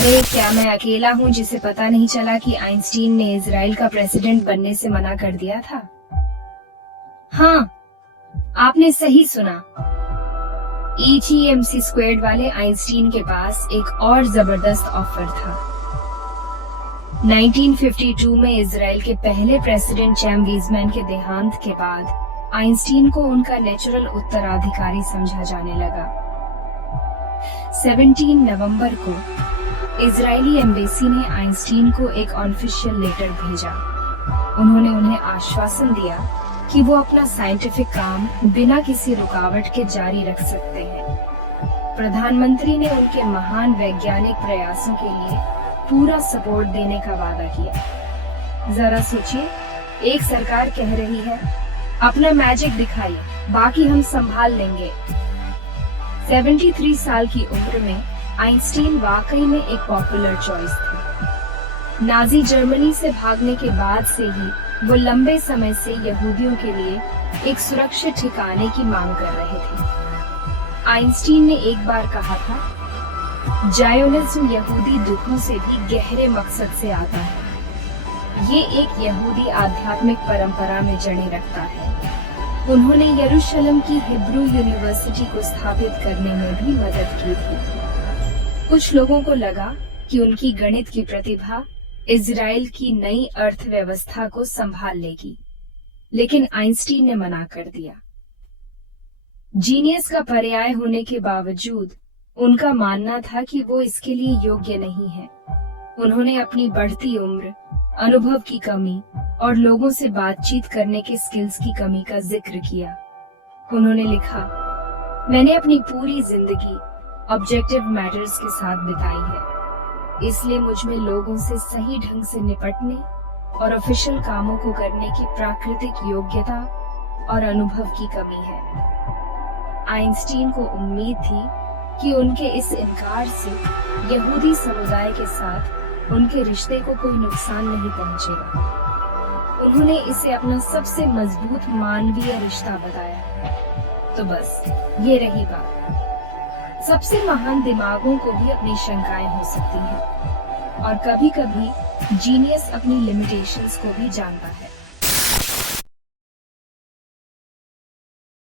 अरे क्या मैं अकेला हूँ जिसे पता नहीं चला कि आइंस्टीन ने इजराइल का प्रेसिडेंट बनने से मना कर दिया था? हाँ, आपने सही सुना। ETMC स्क्वेयर्ड वाले आइंस्टीन के पास एक और जबरदस्त ऑफर था। 1952 में इजराइल के पहले प्रेसिडेंट चैम वीजमैन के देहांत के बाद आइंस्टीन को उनका नेचुरल उत्तराधिकारी समझा जाने लगा। 17 नवंबर को इजरायली एम्बेसी ने आइंस्टीन को एक ऑफिशियल लेटर भेजा। उन्होंने उन्हें आश्वासन दिया कि वो अपना साइंटिफिक काम बिना किसी रुकावट के जारी रख सकते हैं। प्रधानमंत्री ने उनके महान वैज्ञानिक प्रयासों के लिए पूरा सपोर्ट देने का वादा किया। जरा सोचिए, एक सरकार कह रही है अपना मैजिक दिखाइए, बाकी हम संभाल लेंगे। 73 साल की उम्र में आइंस्टीन वाकई में एक पॉपुलर चॉइस थे। नाजी जर्मनी से भागने के बाद से ही वो लंबे समय से यहूदियों के लिए एक सुरक्षित ठिकाने की मांग कर रहे थे। आइंस्टीन ने एक बार कहा था, जायोनिज्म यहूदी दुखों से भी गहरे मकसद से आता है। ये एक यहूदी आध्यात्मिक परंपरा में जड़ें रखता है। उन्होंने यरूशलेम की हिब्रू यूनिवर्सिटी को स्थापित करने में भी मदद की थी। कुछ लोगों को लगा कि उनकी गणित की प्रतिभा इजराइल की नई अर्थव्यवस्था को संभाल लेगी, लेकिन आइंस्टीन ने मना कर दिया। जीनियस का पर्याय होने के बावजूद उनका मानना था कि वो इसके लिए योग्य नहीं है। उन्होंने अपनी बढ़ती उम्र, अनुभव की कमी और लोगों से बातचीत करने के स्किल्स की कमी का जिक्र किया। उन्होंने लिखा, मैंने अपनी पूरी जिंदगी ऑब्जेक्टिव मैटर्स के साथ बिताई है, इसलिए मुझ में लोगों से सही ढंग से निपटने और ऑफिशियल कामों को करने की प्राकृतिक योग्यता और अनुभव की कमी है। आइंस्टीन को उम्मीद थी कि उनके इस इनकार से यहूदी समुदाय के साथ उनके रिश्ते को कोई नुकसान नहीं पहुंचेगा। उन्होंने इसे अपना सबसे मजबूत मानवीय रिश्ता बताया। तो बस ये रही बात। सबसे महान दिमागों को भी अपनी शंकाएं हो सकती हैं, और कभी-कभी जीनियस अपनी लिमिटेशंस को भी जानता है।